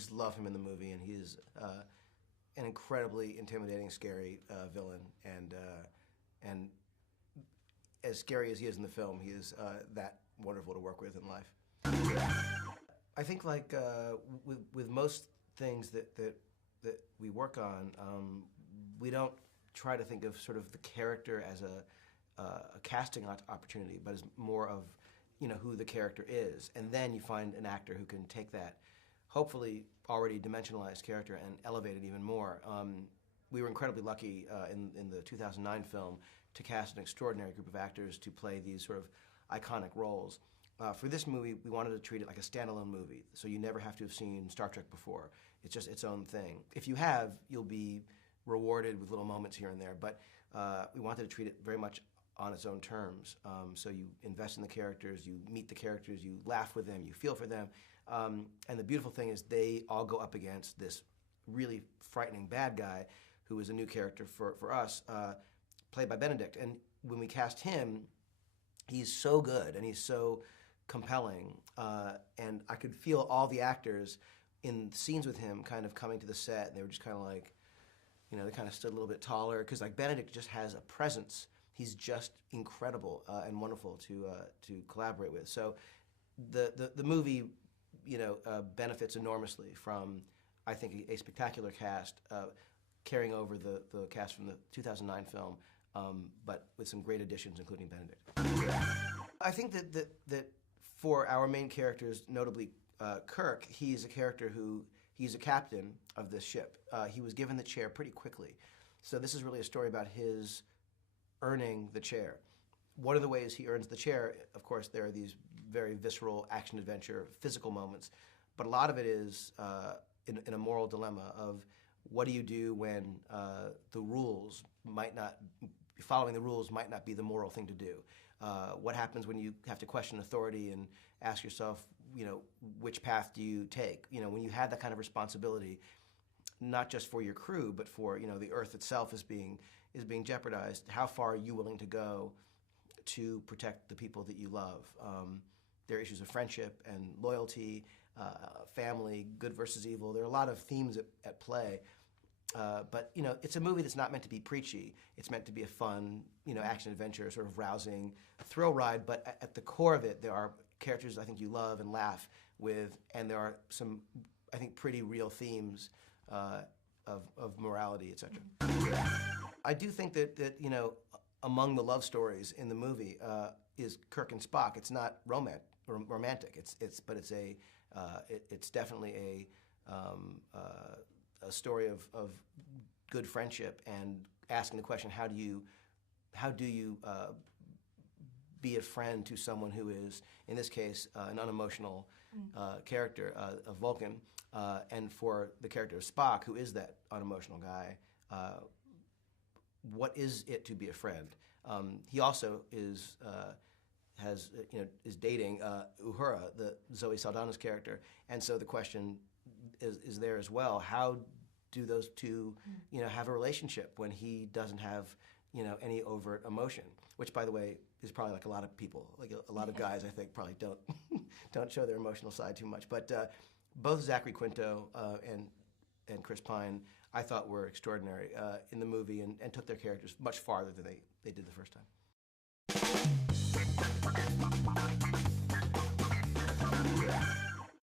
just love him in the movie, and he's an incredibly intimidating, scary villain, and as scary as he is in the film, he is that wonderful to work with in life. I think, like with most things that we work on, we don't try to think of sort of the character as a casting opportunity, but as more of who the character is, and then you find an actor who can take that hopefully already dimensionalized character and elevate it even more. We were incredibly lucky in the 2009 film to cast an extraordinary group of actors to play these sort of iconic roles. For this movie, we wanted to treat it like a standalone movie, so you never have to have seen Star Trek before. It's just its own thing. If you have, you'll be rewarded with little moments here and there, but we wanted to treat it very much on its own terms. So you invest in the characters, you meet the characters, you laugh with them, you feel for them. And the beautiful thing is they all go up against this really frightening bad guy who is a new character for us, played by Benedict. And when we cast him, he's so good and he's so compelling. And I could feel all the actors in scenes with him kind of coming to the set, and they were just kind of like, they kind of stood a little bit taller, because like Benedict just has a presence. He's just incredible and wonderful to collaborate with. So the movie, benefits enormously from, I think, a spectacular cast carrying over the cast from the 2009 film, but with some great additions, including Benedict. I think that for our main characters, notably Kirk, he's a character he's a captain of this ship. He was given the chair pretty quickly. So this is really a story about his earning the chair. One of the ways he earns the chair, of course, there are these very visceral action-adventure physical moments, but a lot of it is in a moral dilemma of what do you do when following the rules might not be the moral thing to do. What happens when you have to question authority and ask yourself, which path do you take? When you have that kind of responsibility, not just for your crew, but for the Earth itself is being jeopardized. How far are you willing to go to protect the people that you love? There are issues of friendship and loyalty, family, good versus evil. There are a lot of themes at play. But it's a movie that's not meant to be preachy. It's meant to be a fun, action-adventure, sort of rousing thrill ride. But at the core of it, there are characters I think you love and laugh with, and there are some, I think, pretty real themes of morality, etc. I do think that among the love stories in the movie is Kirk and Spock. It's not romantic. It's definitely a story of good friendship and asking the question, how do you be a friend to someone who is, in this case, an unemotional character, a Vulcan, and for the character of Spock, who is that unemotional guy, what is it to be a friend? He also is dating Uhura, the Zoe Saldana's character, and so the question is there as well. How do those two, have a relationship when he doesn't have, any overt emotion? Which, by the way, is probably like a lot of people, like a lot of guys, I think, probably don't show their emotional side too much. But both Zachary Quinto and Chris Pine, I thought were extraordinary in the movie and took their characters much farther than they did the first time.